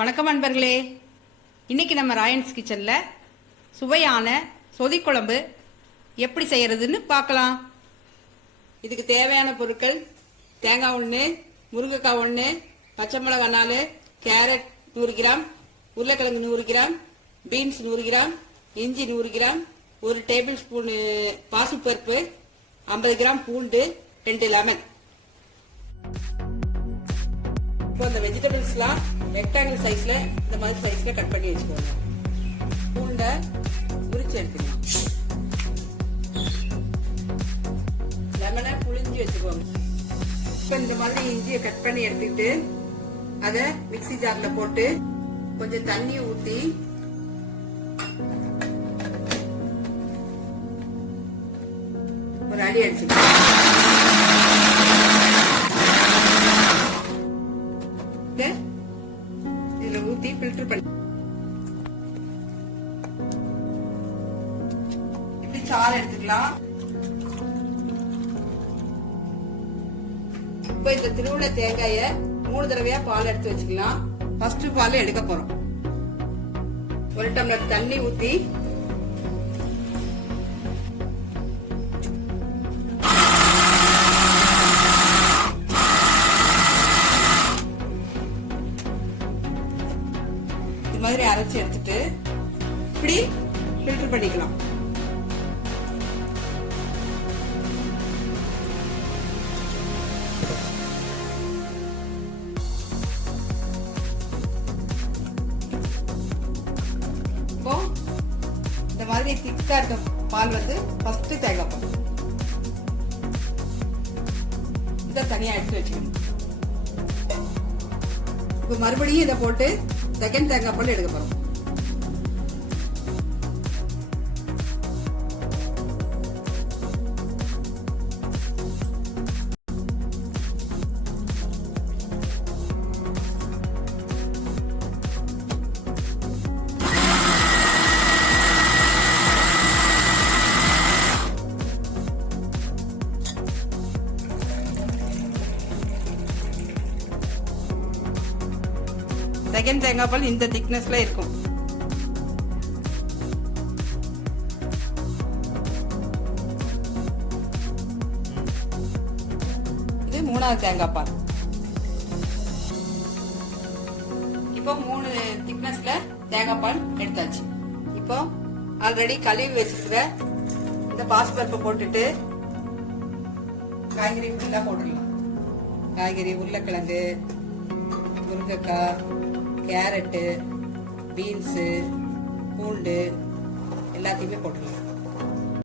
வணக்கம் நண்பர்களே, இன்னைக்கு நம்ம ராயன்ஸ் கிச்சன்ல சுவையான சொதி குழம்பு எப்படி செய்யறதுன்னு பார்க்கலாம். இதுக்கு தேவையான பொருட்கள்: தேங்காய் 1, முருங்கைக்காய் 1, பச்சை மிளகாய் 4, கேரட் 100 கிராம், உருளைக்கிழங்கு 100 கிராம், பீன்ஸ் 100 கிராம், இஞ்சி 100 கிராம், 1 டேபிள் ஸ்பூன் பாசிப்பருப்பு, 50 கிராம் பூண்டு, 2 லெமன். இப்போ இந்த வெஜிடபிள்ஸ்லாம் ரெக்டாங்கிள் சைஸ்ல இந்த மாதிரி சைஸ்ல கட் பண்ணி வச்சுக்கோங்க. பூண்டை உரிச்சு எடுத்துக்கலாம். லெமனை புளிஞ்சு வச்சுக்கோங்க. இப்போ இந்த மாதிரி இஞ்சியை கட் பண்ணி எடுத்துக்கிட்டு அதை மிக்ஸி ஜார்ல போட்டு கொஞ்சம் தண்ணி ஊற்றி ஒரு அடி அடிச்சுக்கலாம். இதுல ஊத்தி ஃபில்டர் பண்ணி இப்படி சாறு எடுத்துக்கலாம். இப்ப இந்த திருவுள்ள தேங்காய 3 தடவையா பால் எடுத்து வச்சுக்கலாம். ஃபர்ஸ்ட் பால் எடுக்க போறோம். 1 டம்ளர் தண்ணி ஊத்தி மாதிரி அரைச்சு எடுத்துட்டு இப்படி ஃபில்டர் பண்ணிக்கலாம். இப்போ இந்த மாதிரி திக்கா இருக்க பால் வந்து ஃபர்ஸ்ட் தேங்காய் பால் இதை தனியா எடுத்து வச்சுக்கணும். இப்போ மறுபடியும் இதை போட்டு செகண்ட் தேங்காய் பால் எடுக்க போறோம். செகண்ட் தேங்காய் பால் இந்த திக்னஸ்ல இருக்கும். இது 3வது தேங்காய் பால். இப்போ 3 திக்னஸ்ல தேங்காய் பால் எடுத்தாச்சு. இப்போ ஆல்ரெடி கழுவி வச்சிருக்கிற இந்த பாசிப்பருப்பை போட்டுட்டு காய்கறி ஃபுல்லா போட்டுடலாம். காய்கறி உருளைக்கிழங்கு, முருங்கைக்காய், கேரட்டு, பீன்ஸு, பூண்டு எல்லாத்தையுமே போட்டுக்கலாம்.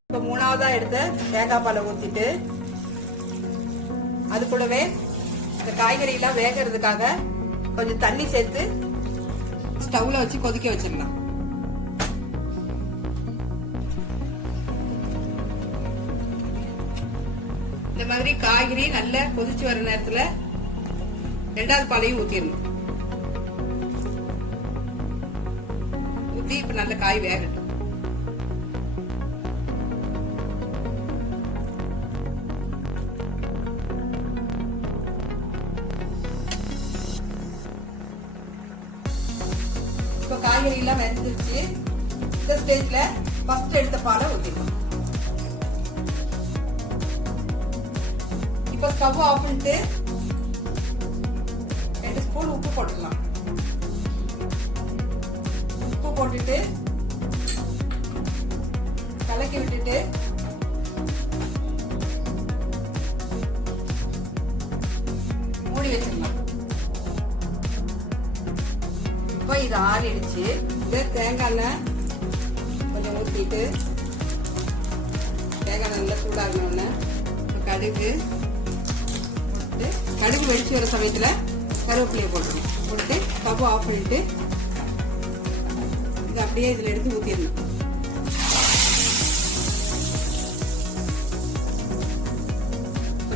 இப்போ 3வதா எடுத்த தேங்காய் பாலை ஊற்றிட்டு அது கூடவே இந்த காய்கறி எல்லாம் வேகிறதுக்காக கொஞ்சம் தண்ணி சேர்த்து ஸ்டவ்ல வச்சு கொதிக்க வச்சிடலாம். இந்த மாதிரி காய்கறி நல்லா கொதிச்சு வர நேரத்துல 2வது பாலையும் ஊத்திடணும். இப்ப நல்ல காய் வேகட்டும். இப்ப காய்கறி எல்லாம் வெந்துருச்சு. இந்த ஸ்டேஜ்ல ஃபர்ஸ்ட் எடுத்த பாலை ஊத்திடலாம். இப்ப ஸ்டவ் ஆஃப் பண்ணிட்டு 2 ஸ்பூன் உப்பு போட்டுடலாம். போட்டுட்டு கலக்கி விட்டுட்டு மூடி வச்சிடலாம். இப்போ இது ஆறிடுச்சு. இந்த தேங்காய் எண்ணெய் கொஞ்சம் ஊற்றிட்டு தேங்காய் நல்லா சூடாகணும்னு கடுகு போட்டு கடுகு வெடிச்சு வர சமயத்தில் கருவேப்பிலையை போட்டுருணும். போட்டு ஸ்டவ் ஆஃப் பண்ணிட்டு அப்படியே இதுல எடுத்து ஊத்திடணும்.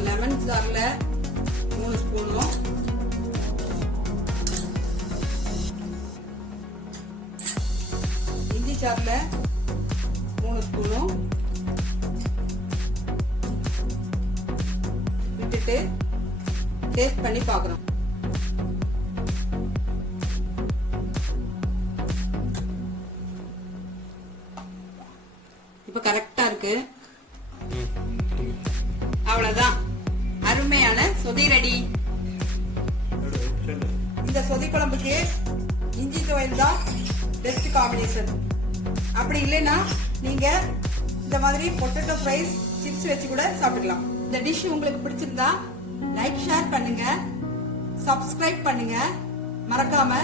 லெமன் சார்ல 3 ஸ்பூனும் இஞ்சி சார்ல 3 ஸ்பூனும் விட்டுட்டு டேஸ்ட் பண்ணி பார்க்கணும். இப்ப கரெக்டா இருக்கு. அவ்வளவுதான், அருமையான சொதி ரெடி. இந்த சொதி குழம்புக்கு இஞ்சி துவையல் தான் பெஸ்ட் காம்பினேஷன். அப்படி இல்லைன்னா நீங்க இந்த மாதிரி பொட்டேட்டோ ஃப்ரைஸ் சிப்ஸ் வச்சு கூட சாப்பிடலாம். இந்த டிஷ் உங்களுக்கு பிடிச்சிருந்தா லைக் ஷேர் பண்ணுங்க, சப்ஸ்கிரைப் பண்ணுங்க, மறக்காம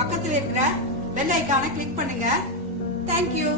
பக்கத்தில் இருக்கிற பெல் ஐகானை கிளிக் பண்ணுங்க. தேங்க்யூ.